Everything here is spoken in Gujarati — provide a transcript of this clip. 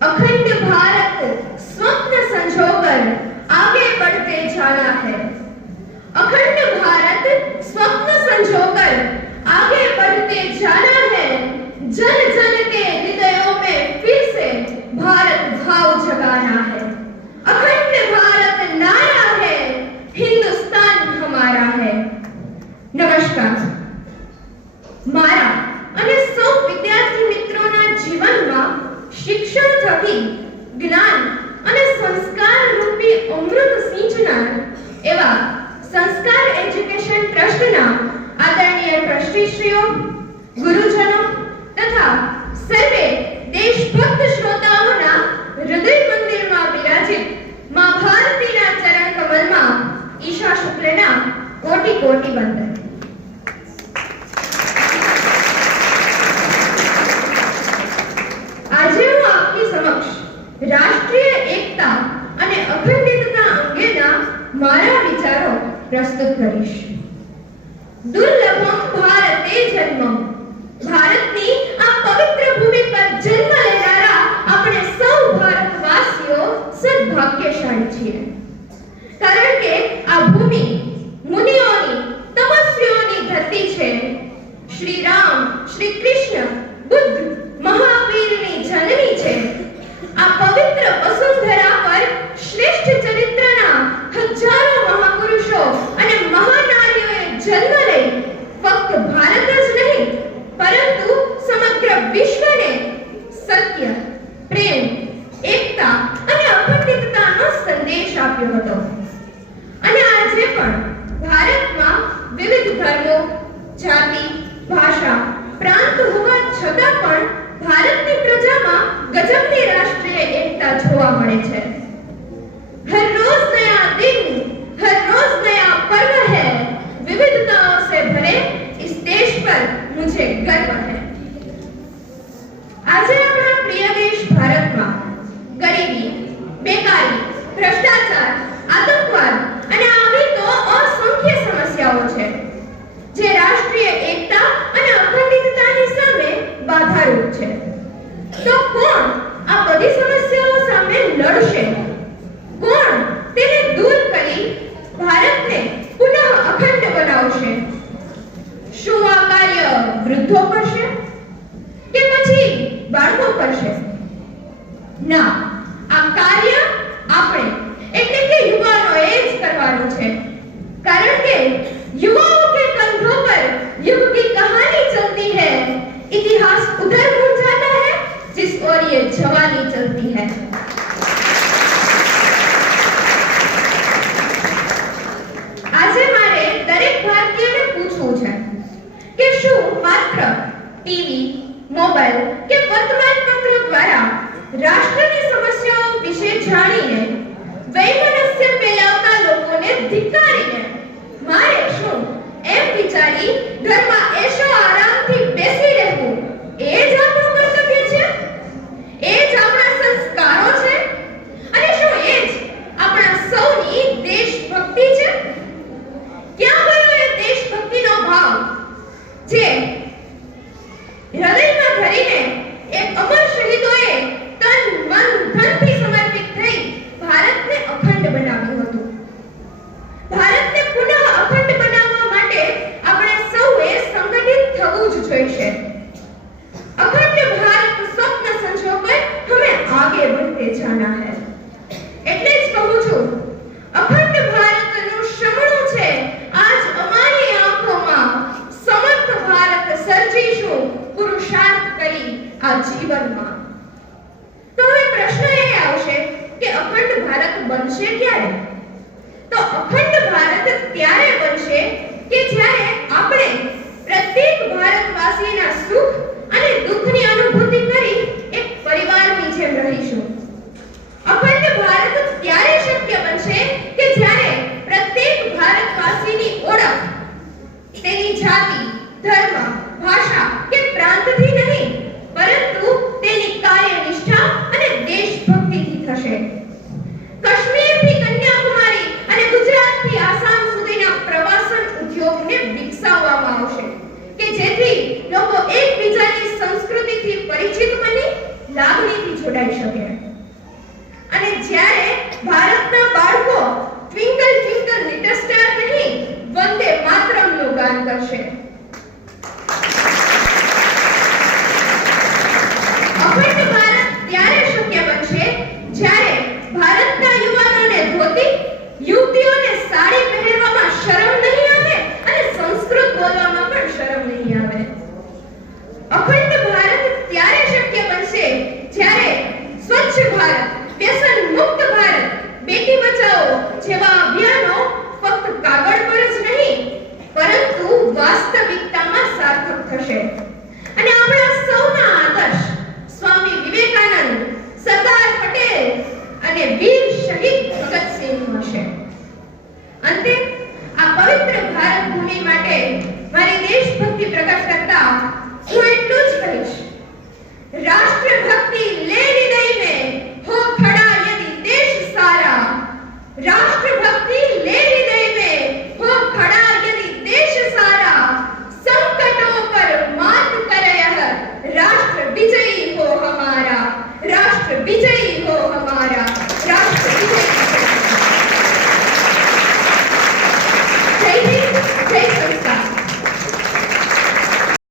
अखंड भारत स्वप्न संजोकर आगे बढ़ते जाना है। अखंड भारत स्वप्न संजोकर आगे बढ़ते जाना है। जन जन के हृदयों में फिर से भारत भाव जगाना है। अखंड भारत नारा है, हिंदुस्तान हमारा है। नमस्कार। मारा અને સૌ વિદ્યાર્થી મિત્રોના જીવનમાં શિક્ષણ થકી જ્ઞાન અને સંસ્કાર રૂપી અમૃત સિંચનાર એવા સંસ્કાર એજ્યુકેશન ટ્રસ્ટના આદરણીય ટ્રસ્ટીશ્રીઓ, ગુરુજનો તથા સર્વે દેશભક્ત શ્રોતાઓના હૃદય મંદિરમાં વિરાજિત માં ભારતીના ચરણ કમલમાં ઈશા શુક્લના કોટી કોટી વંદન। આજે હું આપની સમક્ષ રાષ્ટ્રીય એકતા અને અખંડિતતા અંગેના મારા વિચારો પ્રસ્તુત કરીશ। દુર્લભમ ભારતે જન્મમ। ભારતની આ પવિત્ર ભૂમિ પર જન્મ લેનારા આપણે સૌ ભારતવાસીઓ સદભાગ્યશાળી છીએ, કારણ કે આ ભૂમિ મુનિઓની તપસ્વીઓની ધરતી છે। શ્રી રામ, શ્રી કૃષ્ણ, બુદ્ધ, મહાવીરની જનની છે। આ પવિત્ર વસુંધરા પર શ્રેષ્ઠ ચરિત્રના હજારો મહાપુરુષો અને મહાનારીઓએ જન્મ લઈ ફક્ત ભારત જ નહીં પરંતુ સમગ્ર વિશ્વને સત્ય, પ્રેમ, એકતા અને અખંડિતતાનો સંદેશ આપ્યો હતો। અને આજે પણ ભારતમાં વિવિધ ધર્મો, જાતિ, ભાષા, પ્રાંત હોવા છતાં પણ ભારતની પ્રજામાં ગજબની રાષ્ટ્રીય એકતા જોવા મળે છે। हर रोज नया दिन, हर रोज नया पर्व है। विविधताओं से भरे इस देश पर मुझे गर्व है। આજે આપણા પ્રિય દેશ ભારતમાં ગરીબી, બેકારી, ભ્રષ્ટાચાર, આતંકવાદ અને આવી તો અસંખ્ય સમસ્યાઓ છે જે રાષ્ટ્રીય એકતા અને અખંડિતતાની સામે બાધારૂપ છે। તો કોણ આ બધી સમસ્યાઓ સામે લડશે? કોણ તેને દૂર કરી ભારતને પુનઃ અખંડ બનાવશે? શું આ કાર્ય વૃદ્ધો કરશે કે પછી બાળકો કરશે? ના, આ કાર્ય આપણે એટલે કે યુવાનોએ જ કરવાનું છે, કારણ કે युवाओं के कंधों पर युग की कहानी चलती है। इतिहास उधर मुड़ जाता है जिस ओर ये जवानी चलती है। આજે મારે દરેક ભારતીયને પૂછવું છે કે શું માત્ર ટીવી, મોબાઈલ કે વર્તમાનપત્રો દ્વારા રાષ્ટ્રની સમસ્યાઓ વિશે જાણીને વૈમનસ્ય ફેલાવતા લોકોને ધિક્કારીને મારે શું એમ વિચારી ઘરમાં એશો આરામથી બેસી રહેવું એ જ આપણું કર્તવ્ય છે? એ જ આપણા સંસ્કારો છે? અને શું એ જ આપણા સૌની દેશભક્તિ છે? ક્યાં ગયો એ દેશભક્તિનો ભાવ જે હૃદયમાં ધરીને એક અમર શહીદોએ તન, મન, ધનથી સમર્પિત થઈ ભારતને અખંડ બનાવ્યું હતું? ભારતને પુનઃ અખંડ બનાવવા માટે આપણે સૌએ સંગઠિત થવું જ જોઈશે। અખંડ ભારત સ્વપ્ન સંજોकर हमें आगे बढ़ते जाना है। એટલે જ કહું છું, અખંડ ભારતનું શમણું છે આજ અમારી આંખોમાં। સમર્થ ભારત સર્જીશું પુરુષાર્થ કરી આ જીવનમાં। તો હવે પ્રશ્ન એ આવશે કે અખંડ ભારત બનશે ક્યારે? તો અખંડ ભારત ત્યારે બનશે કે જ્યારે આપણે પ્રત્યેક ભારતવાસીના સુખ અને દુઃખની અનુભૂતિ કરી એક પરિવારની જેમ રહીશું। અખંડ ભારત ત્યારે શક્ય બનશે કે જ્યારે પ્રત્યેક ભારતવાસીની ઓળખ તેની જાતિ, ધર્મ, ભાષા કે પ્રાંતથી નહીં પરંતુ તેની કાર્યનિષ્ઠા અને દેશભક્તિથી થશે। કાશ્મીરથી કન્યાકુમારી અને ગુજરાતથી આસામ સુધીના પ્રવાસન ઉદ્યોગને વિકસાવવામાં આવશે કે જેથી લોકો એકબીજાની સંસ્કૃતિથી છોડાઈ શકે. અને જ્યારે ભારતના બાળકો ટ્વિંકલ ટ્વિંકલ લિટલ સ્ટાર નહીં, વંદે માતરમનું ગાન કરશે. અખંડ ભારત ત્યારે શક્ય બનશે જ્યારે ભારતના યુવાનોને ધોતી, યુવતીઓને સાડી પહેરવામાં શરમ નહીં આવે અને સંસ્કૃત બોલવામાં પણ શરમ નહીં આવે. અખંડ ભારત ત્યારે શક્ય બનશે જ્યારે સ્વચ્છ ભારત, વ્યસન મુક્ત ભારત, બેટી બચાવો જેવા અભિયાનો ફક્ત કાગળ પર જ નહીં પરંતુ વાસ્તવિકતામાં સાર્થક થશે. અને આપણા સૌના આદર્શ સ્વામી વિવેકાનંદ, સરદાર પટેલ અને વીર શહીદ ભગતસિંહ હશે. અંતે આ પવિત્ર ભારત ભૂમિ માટે મારી દેશભક્તિ પ્રકટ કરતા હું એટલું જ કહીશ, રાષ્ટ્રભક્તિ લેન